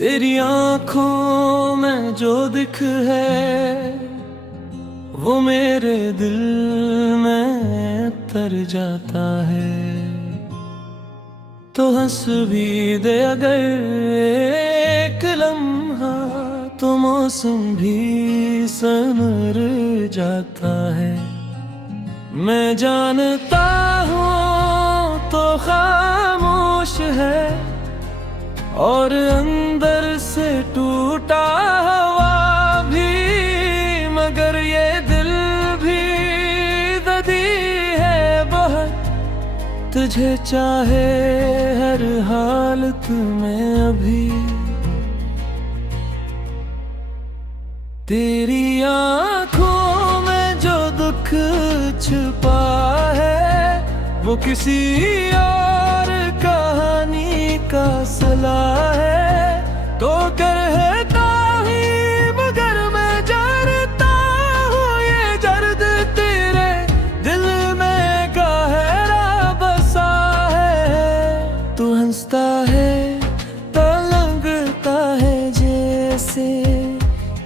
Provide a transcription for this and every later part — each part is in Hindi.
तेरी आंखों में जो दिख है वो मेरे दिल में तर जाता है। तो हंस भी दे अगर एक लम्हा तो मौसम भी संवर जाता है। मैं जानता हूँ तो खामोश है और अंदर से टूटा हुआ भी, मगर ये दिल भी दर्दी है बहुत, तुझे चाहे हर हालत में अभी। तेरी आंखों में जो दुख छुपा है वो किसी और कहानी का सला है। तो कहता ही मगर मैं जानता हूँ ये दर्द तेरे दिल में गहरा बसा है। तू हंसता है तो लगता है जैसे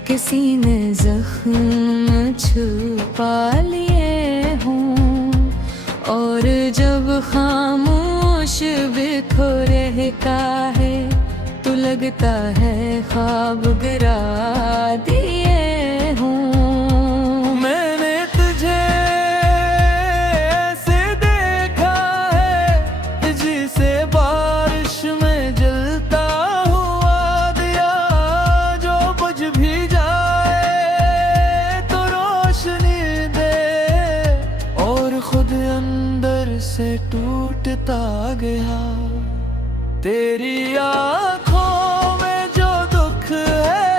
किसी ने जख्म छुपा लिए हों, और जब खामोश बिखो रहता है तो लगता है ख्वाब गिरा दिए हों। मैंने तुझे ऐसे देखा है जिसे बारिश में जलता हुआ दिया, जो बुझ भी जाए तो रोशनी दे और खुद अंदर से टूटता गया। तेरी आंखों में जो दुख है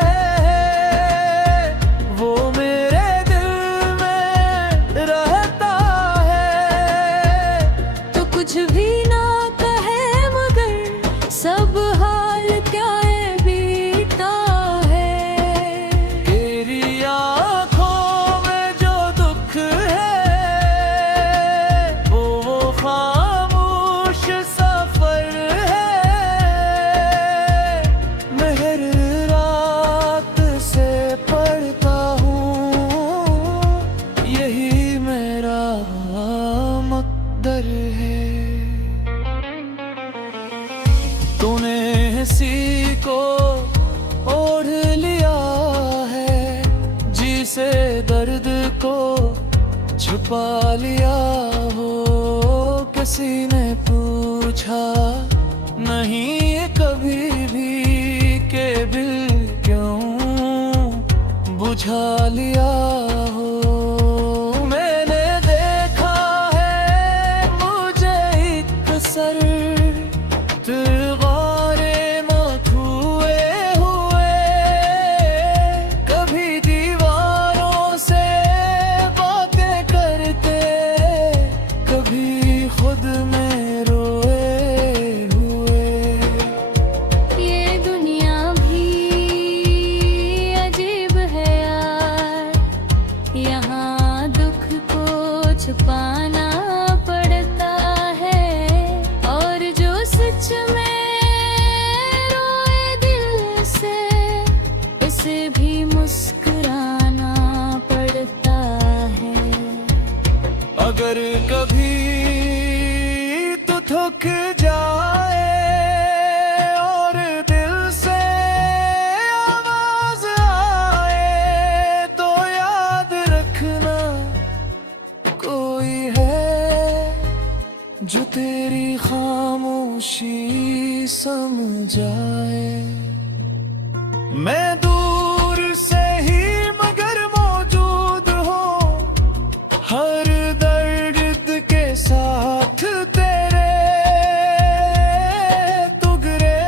वो मेरे दिल में रहता है। तो कुछ भी ना कहे मगर सब हाल क्या है बीता है। तेरी आंखों में जो दुख है वो खामोश सफर है। मैं हर रात से पढ़ता हूँ यही मेरा मकदर है। तूने हंसी को ओढ़ लिया है, जिसे दर्द को छुपा लिया हो। किसी ने पूछा नहीं कभी भी के दिल क्यों बुझा लिया हो। मैंने देखा है मुझे एक सर गौरे में खोए हुए, कभी दीवारों से बातें करते कभी खुद में रोए हुए। ये दुनिया भी अजीब है यार, यहाँ दुख को छुपाना पड़ता है, और जो सच में रोए दिल से उसे भी मुस्कुराना पड़ता है। अगर कभी तो थक जाए और दिल से आवाज आए तो याद रखना कोई है जो तेरी खामोशी समझाए। मैं दूर से ही मगर मौजूद हूँ हर दर्द के साथ तेरे। तू गिरे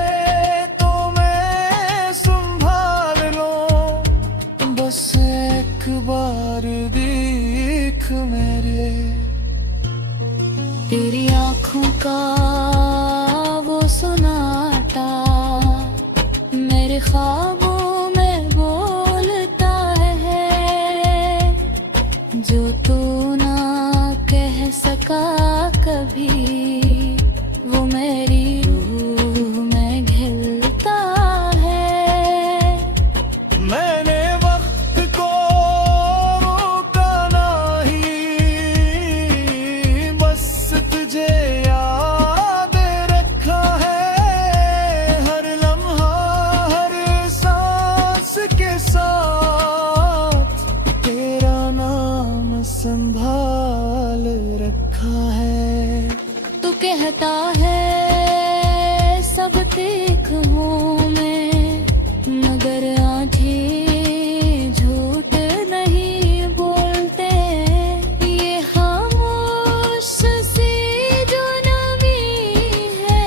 तो मैं संभाल लूं, बस एक बार देख मेरे। तेरी आँखों का वो सुनाटा मेरे ख्वाबों में लगता है सब देख हूँ मैं, मगर आंखें झूठ नहीं बोलते। ये खामोश सी जो नमी है,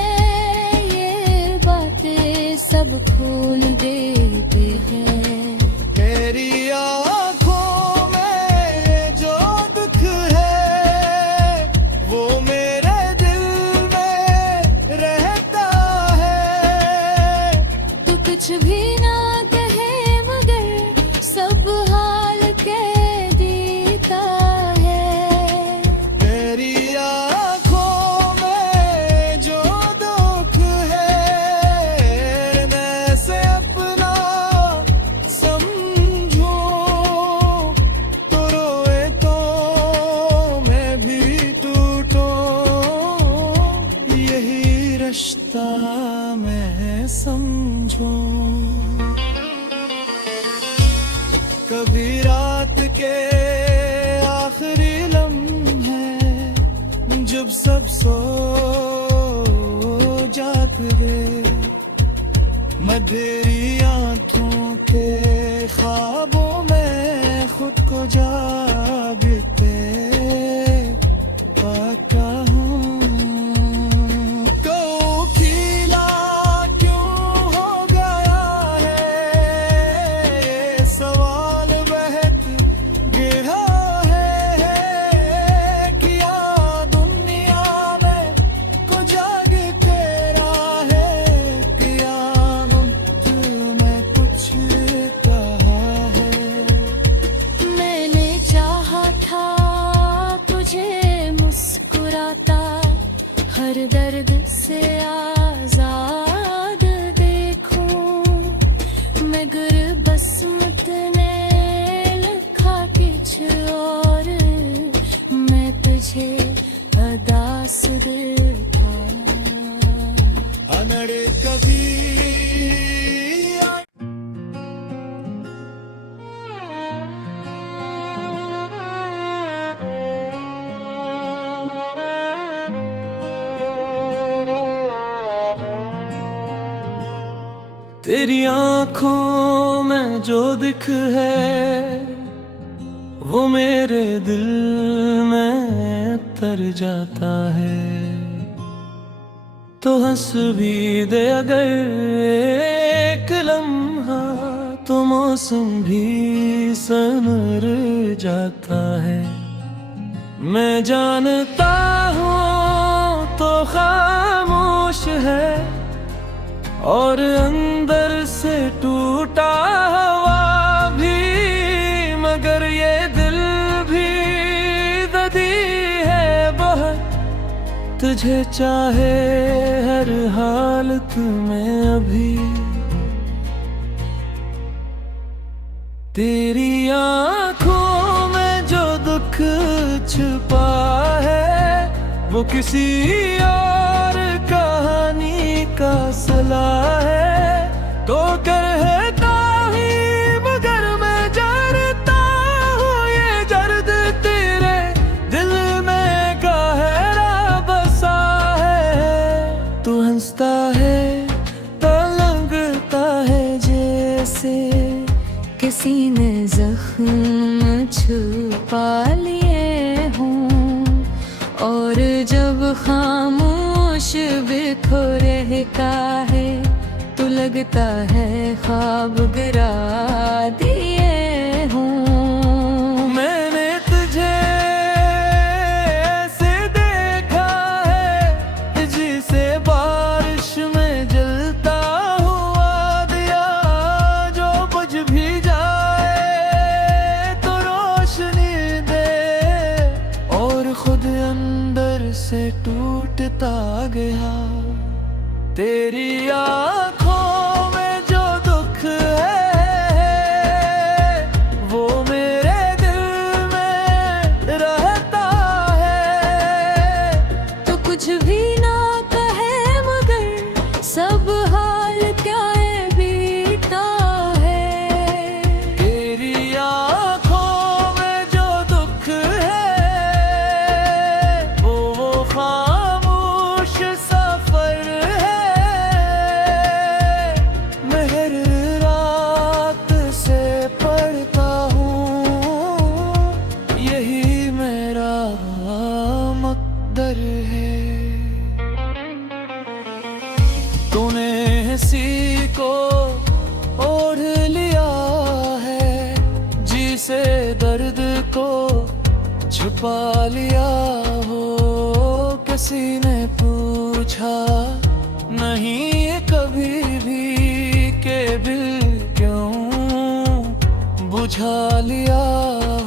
ये बातें सब खोल देते हैं। तेरी आँखों में जो दुख है वो मेरे दिल में रहता है। तू कुछ भी ना कहे मगर सब हाल कह देता है। तेरी आँखों में जो दुख है मैं से अपना समझूं, तो रोए तो मैं भी टूटूं, यही रिश्ता मैं समझूं। कभी रात के आखिरी लम्हे जब सब सो जाते, मधुरी आंखों के ख्वाबों में खुद को जागते पाता हूँ। तो खिला क्यों हो गया है ये सवाल बहक गिरा है, किया दुनिया में को जाग तेरा है, किया में कुछ कहा है। मैंने चाहा था तुझे मुस्कुराता, हर दर्द से आजाद देखूं, मगर बसमत ने लिखा कुछ और, मैं तुझे अदास देखा। अनड़ कभी तेरी आँखों में जो दिख है वो मेरे दिल में तर जाता है। तो हंस भी दे अगर एक लम्हा, तो मौसम भी संवर जाता है। मैं जानता हूँ तो खामोश है, और अंदर से टूटा हुआ भी, मगर ये दिल भी दर्दी है बहुत, तुझे चाहे हर हालत में अभी। तेरी आँखों में जो दुख छुपा है वो किसी और कहानी का सला है। तो कहता ही मगर मैं जानता हूँ ये दर्द तेरे दिल में गहरा बसा है। तू हंसता है तो लगता है जैसे किसी ने जख्म छुपा लिए हों, और जब खामोश बिखो रहता है तो लगता है ख्वाब गिरा दिए हों। मैंने तुझे ऐसे देखा है जिसे बारिश में जलता हुआ दिया, जो बुझ भी जाए तो रोशनी दे, और खुद अंदर से टूटता गया। तेरी आँखों में जो दुख है वो मेरे दिल में रहता है। तो कुछ भी ना कहे मगर सब हाल क्या है बीता है। तेरी आँखों में जो दुख है वो खामोश पा लिया हो, किसी ने पूछा नहीं ये कभी भी के दिल क्यों बुझा लिया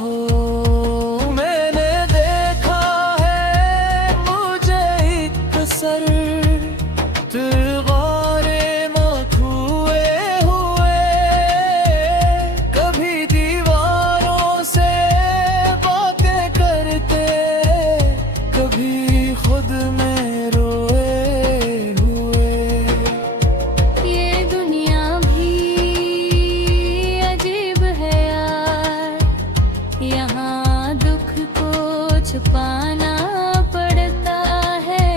हो। मैंने देखा है मुझे एक सर तिरगारे मखुए हुए, कभी दीवारों से बातें करते, कभी खुद में रोए हुए। ये दुनिया भी अजीब है यार, यहाँ दुख को छुपाना पड़ता है,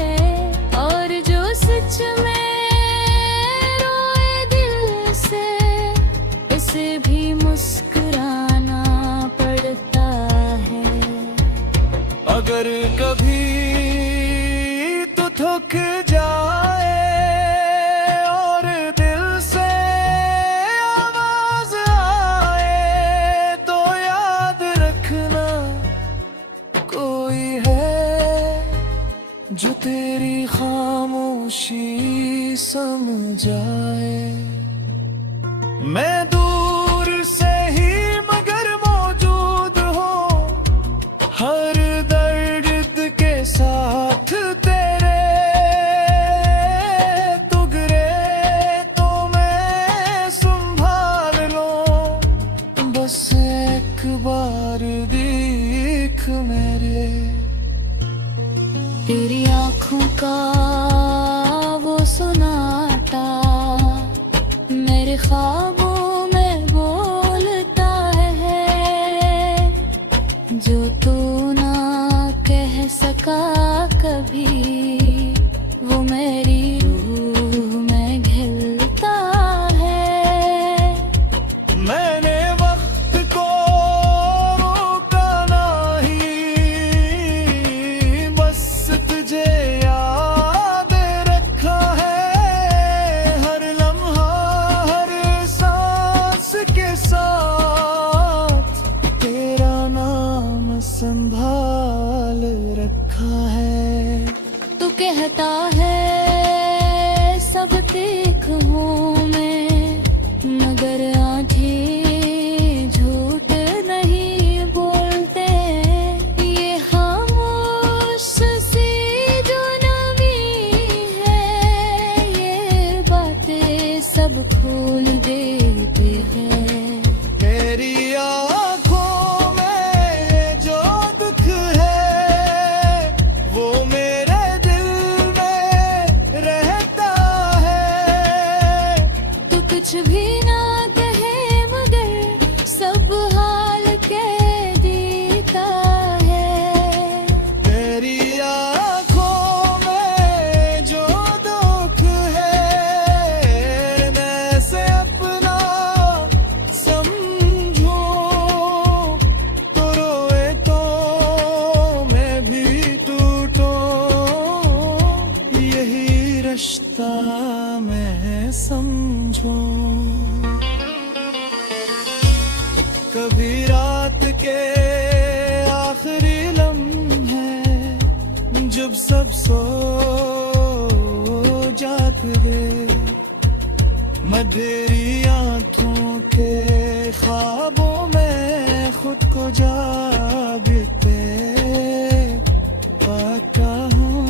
और जो सच में रोए दिल से उसे भी मुस्कुराना पड़ता है। अगर कभी तो थक जाए और दिल से आवाज आए, तो याद रखना कोई है जो तेरी खामोशी समझाए। मैं दूर से ही मगर मौजूद हूँ, हर दर्द के साथ तेरे, तू गिरे तो मैं संभाल लूं, बस एक बार देख मेरे। तेरी आँखों का वो सुनाता मेरे ख्वाबों में बोलता है, जो तू ना कह सका कभी, वो मेरी रूह में घिलता है। मैंने वक्त को रोका नहीं, बस तुझे याद रखा है, हर लम्हा हर सांस के साथ तेरा नाम संभाल रखा है। तू कहता है सब देख हूँ मैं, मगर आँखें झूठ नहीं बोलते। ये खामोश सी जो नमी है, ये बातें सब खोल देते हैं। मेरी आँखों में जो दुख है, वो मेरे दिल में रहता है। तू कुछ भी ना कहे मगर सब हाल कह देता है। तेरी आँखों में जो दुख है, मैं से अपना समझूं, तो रोए तो मैं भी टूटूं, यही रिश्ता मैं समझूं। कभी रात के आखिरी लम्हे जब सब सो जाते, मधेरी आंखों के ख्वाबों में खुद को जागते पाता हूँ।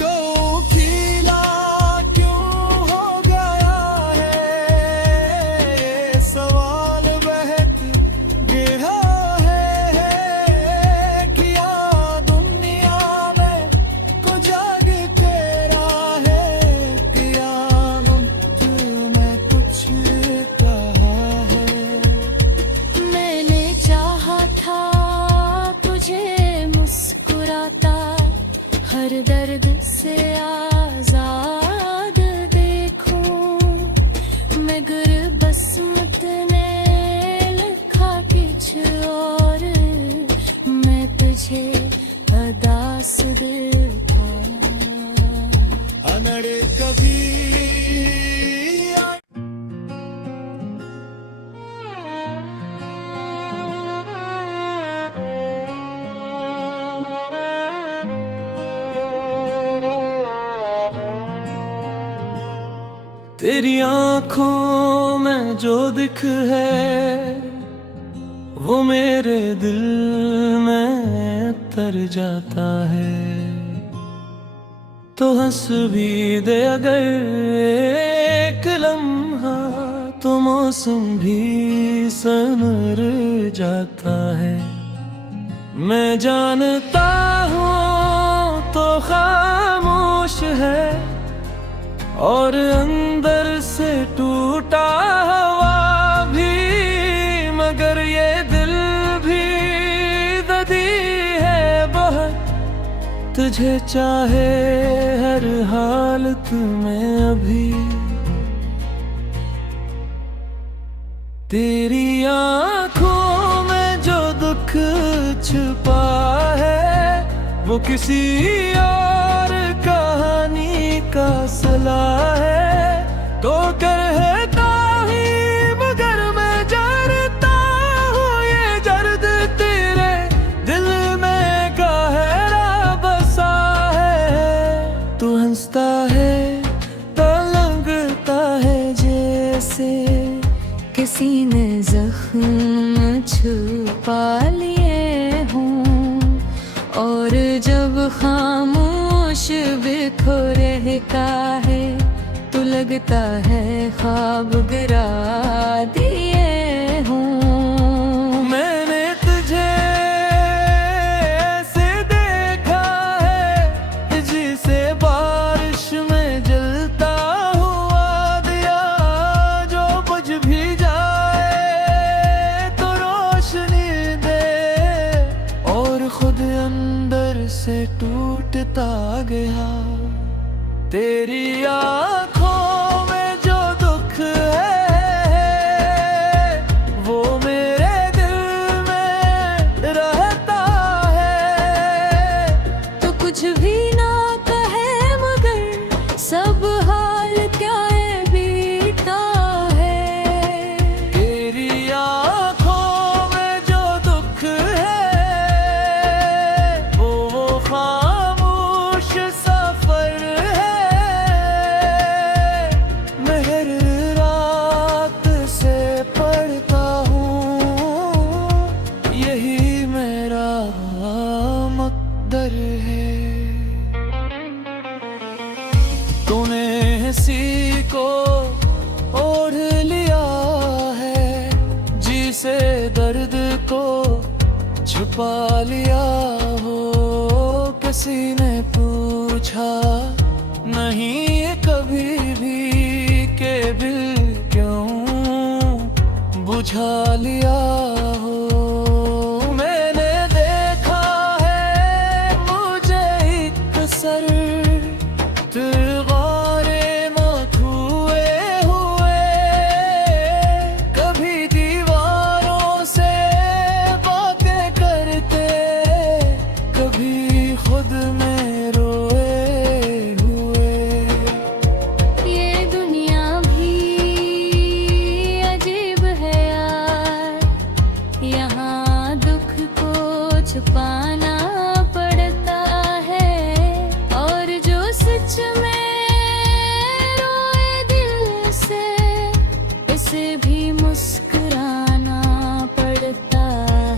तो खिला क्यों हो गया है, ये सवाल बहक गया है, किया दुनिया में को जाग तेरा है, किया मुझ में कुछ कहा है। मैंने चाहा था तुझे मुस्कुराता, हर दर्द से आजाद देखूं, मगर बसमत ने लिखा कुछ और, मैं तुझे अदास दिल था। अनड़ कभी तेरी आंखों में जो दिख है वो मेरे दिल में तर जाता है। तो हंस भी दे अगर एक लम्हा तो मौसम भी संवर जाता है। मैं जानता हूँ तो खामोश है और अंदर से टूटा हुआ भी, मगर ये दिल भी दर्दी है बहुत, तुझे चाहे हर हालत में अभी। तेरी आंखों में जो दुख छुपा है वो किसी और कहानी का सिला है। तो कर है ताही मगर मैं जानता हूँ ये दर्द तेरे दिल में गहरा बसा है। तू हंसता है तो लगता है जैसे किसी ने जख्म छुपा लिए हों, और जब खामोश बिखो रहता है तो लगता है ख्वाब गिरा दिए हों। मैंने तुझे ऐसे देखा है जिसे बारिश में जलता हुआ दिया, जो बुझ भी जाए तो रोशनी दे, और खुद अंदर से टूटता गया। तेरी आंखों में जो दुख है वो मेरे दिल में रहता है। तो कुछ भी ना कहे मगर सब हाल क्या है बीता है। तेरी आंखों में जो दुख है वो खामोश सफर है। मैं हर रात से पढ़ता हूँ यही मेरा मकदर है। तूने हंसी को ओढ़ लिया है, जी से दर्द को छुपा लिया हो। किसी ने पूछा नहीं कभी भी के दिल क्यों बुझा लिया हो। मैंने देखा है मुझे एक सर गारे मत हुए हुए, कभी दीवारों से बातें करते, कभी खुद में रोए हुए। ये दुनिया भी अजीब है यार, यहाँ दुख को छुपाना पड़ता है, और जो सच में रोए दिल से इसे भी मुस्कुराना पड़ता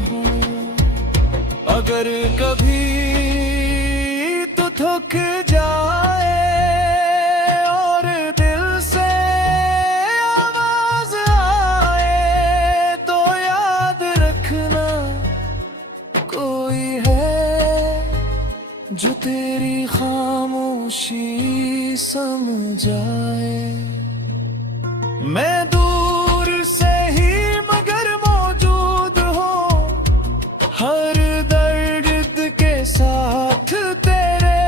है। अगर कभी तू थक जाए और दिल से आवाज आए तो याद रखना कोई है जो तेरी खामोशी समझाए। मैं दूर से ही मगर मौजूद हूँ हर दर्द के साथ तेरे,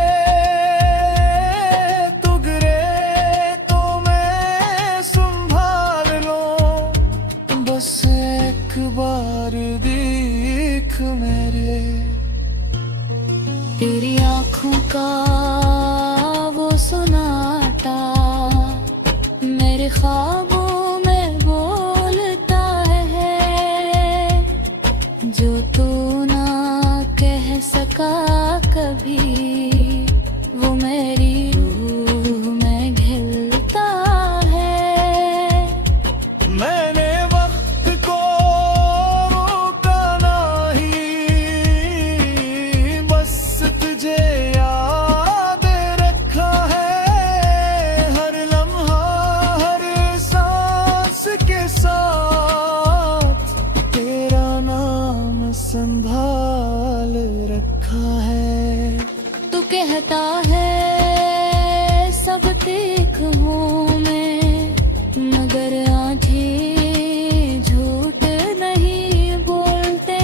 लगता है सब देख हूँ मैं, मगर आंखें झूठ नहीं बोलते।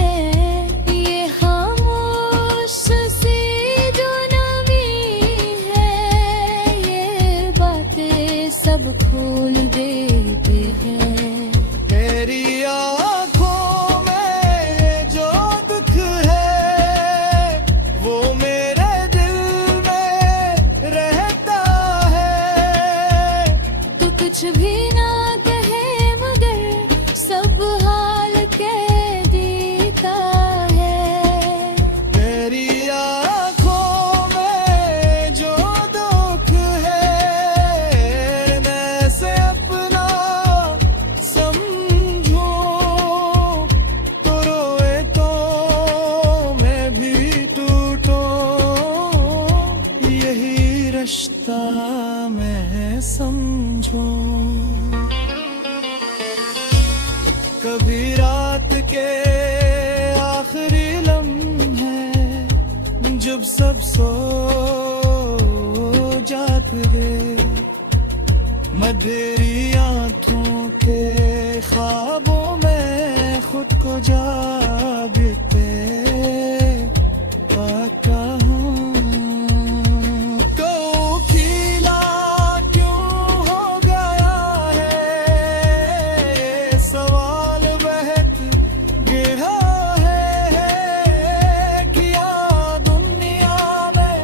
ये खामोश सी जो नमी है, ये बातें सब खोल देते हैं। तेरी आँखों में जो दुख है वो मेरे दिल में रहता है। तू कुछ भी ना कहे मगर सब हाल कह देता है। तेरी आँखों में जो दुख है मैं से अपना समझूं तो रोए तो मैं भी टूटूं, यही रिश्ता मैं समझूं। कभी रात के आखिरी लम्हे जब सब सो जाते, मधुरी आंखों के ख्वाबों में खुद को जागते पाता हूँ। तो खिला क्यों हो गया है ये सवाल बहक गिरा है, किया दुनिया में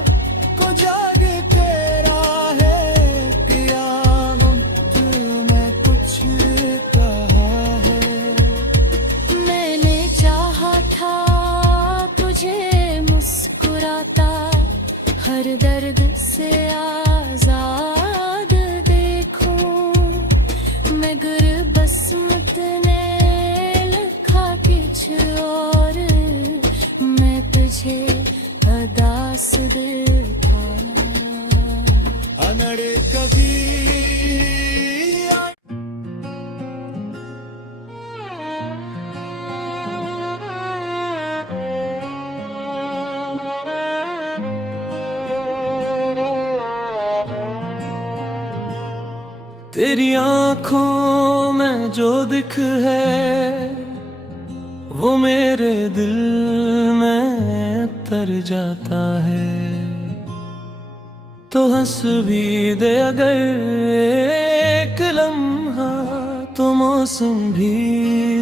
को जाग तेरा है, किया मुझ में कुछ कहा है। मैंने चाहा था तुझे मुस्कुराता, हर दर्द से आजाद देखूं, मगर बसमत ने लिखा कुछ और, मैं तुझे अदास देखा। अनड़ कभी तेरी आँखों में जो दिख है वो मेरे दिल में तर जाता है। तो हंस भी दे अगर एक लम्हा तो मौसम भी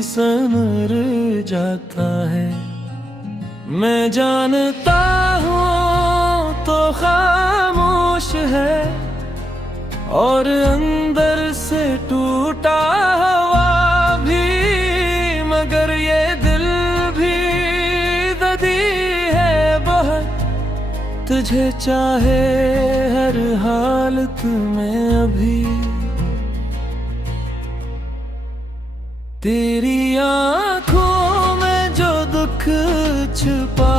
संवर जाता है। मैं जानता हूँ तो खामोश है और अंदर से टूटा हुआ भी, मगर ये दिल भी दर्दी है बहुत, तुझे चाहे हर हालत में अभी। तेरी आँखों में जो दुख छुपा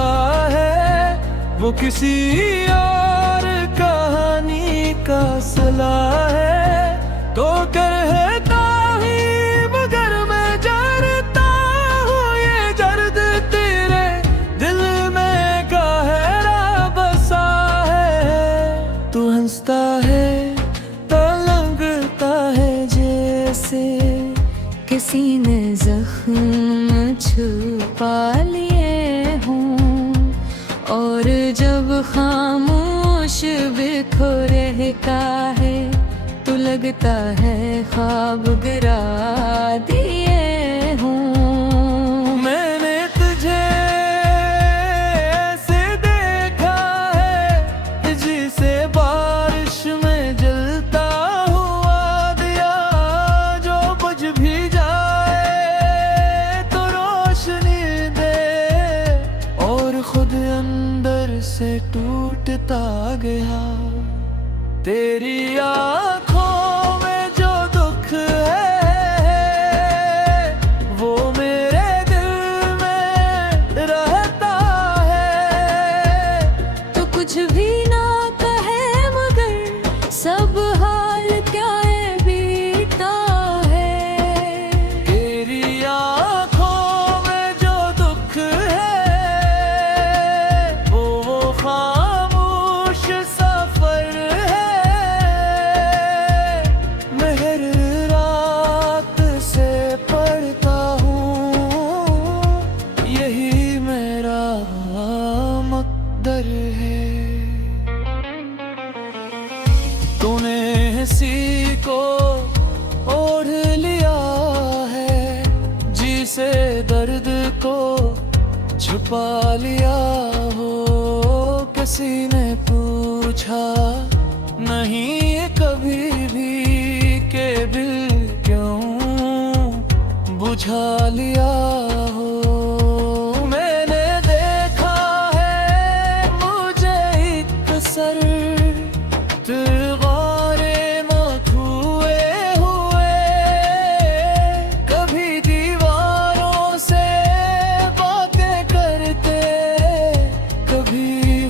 है वो किसी और कहानी का सला है। तो कर है ताही मगर मैं जानता हूँ ये दर्द तेरे दिल में गहरा बसा है। तू हंसता है तो लगता है जैसे किसी ने जख्म छुपा लिए हों, और जब खामोश बिखो रहता है तो लगता है ख्वाब गिरा दिए हों। मैंने तुझे ऐसे देखा है जिसे बारिश में जलता हुआ दिया, जो बुझ भी जाए तो रोशनी दे, और खुद अंदर से टूटता गया। तेरी आँखों में जो दुख है वो मेरे दिल में रहता है। तो कुछ भी ना कहे मगर सब हाल क्या है बीता है। तेरी आँखों में जो दुख है वो खामोश को छुपा लिया हो। किसी ने पूछा नहीं कभी भी के दिल क्यों बुझा लिया हो। मैंने देखा है मुझे एक सर गौरे मखुए हुए, कभी दीवारों से बातें करते, कभी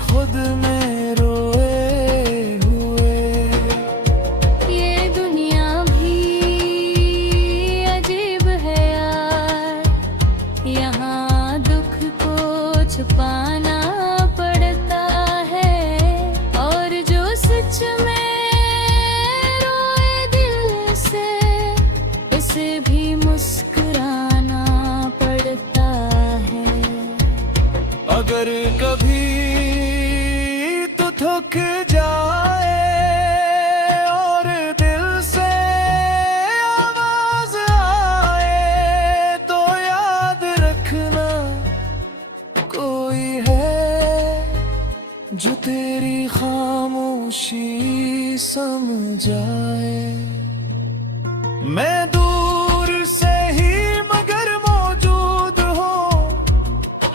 खुद में रोए हुए। ये दुनिया भी अजीब है यार, यहाँ दुख को छुपाना पड़ता है, और जो सच में रोए दिल से उसे भी मुस्कुराना पड़ता है। अगर कभी तो थक जाए और दिल से आवाज आए, तो याद रखना कोई है जो तेरी खामोशी समझाए। मैं दूर से ही मगर मौजूद हूँ,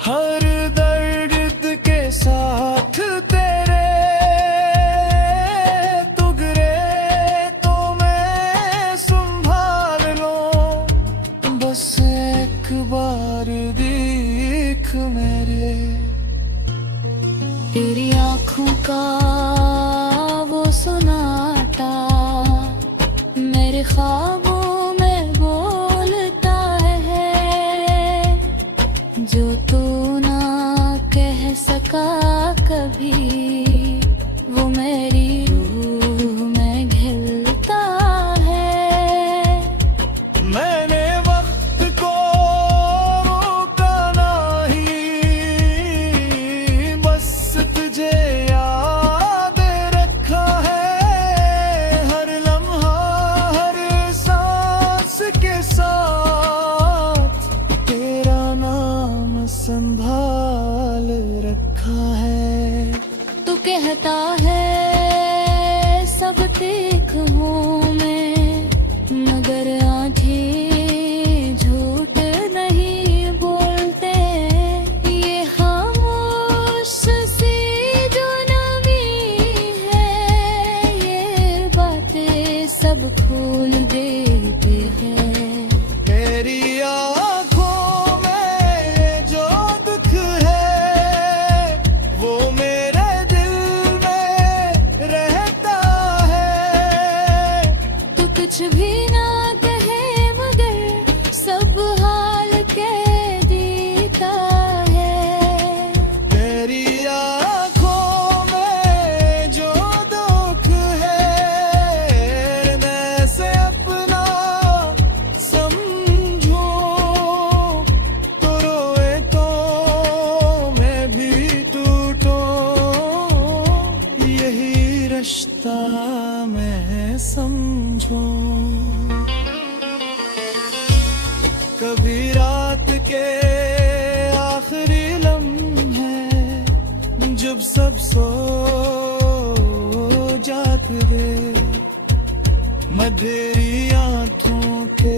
हर दर्द के साथ तेरे। तू गिरे तो मैं संभाल लूं, बस एक बार देख मेरे। तेरी आँखों का वो सन्नाटा मेरे ख्वाबों में बोलता है, जो तू ना कह सका कभी, वो मेरी रूह में घिलता है। मैंने वक्त को रोका नहीं, बस तुझे याद रखा है। हर लम्हा हर सांस के साथ तेरा नाम संभाल रखा है। तू कहता है सब ठीक हूँ मैं, मगर आँखें झूठ नहीं बोलते। ये खामोश सी जो नमी है, ये बातें सब खोल देती है। तेरी आँखों में जो दुख है, वो मेरे दिल में रहता है। तू कुछ भी ना कहे मगर सब हाल कह देता है। तेरी आँखों में जो दुख है, मैं से अपना समझूं, तो रोए तो मैं भी टूटूं, यही रिश्ता मैं समझूं। कभी रात के आखिरी लम्हे जब सब सो जाते थे, मधुरी आंखों के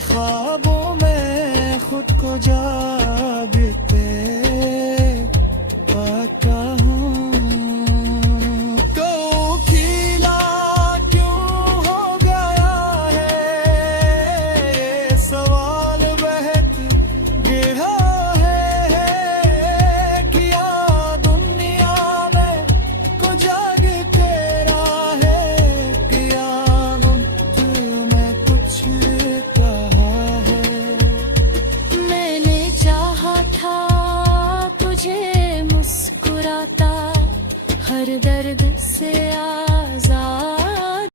ख्वाबों में खुद को जागते पाता हूँ। तो खिला क्यों हो गया है, ये सवाल बहक गिरा है। किया दुनिया में को जाग तेरा है, किया में कुछ कहा है। मैंने चाहा था तुझे मुस्कुराता, हर दर्द से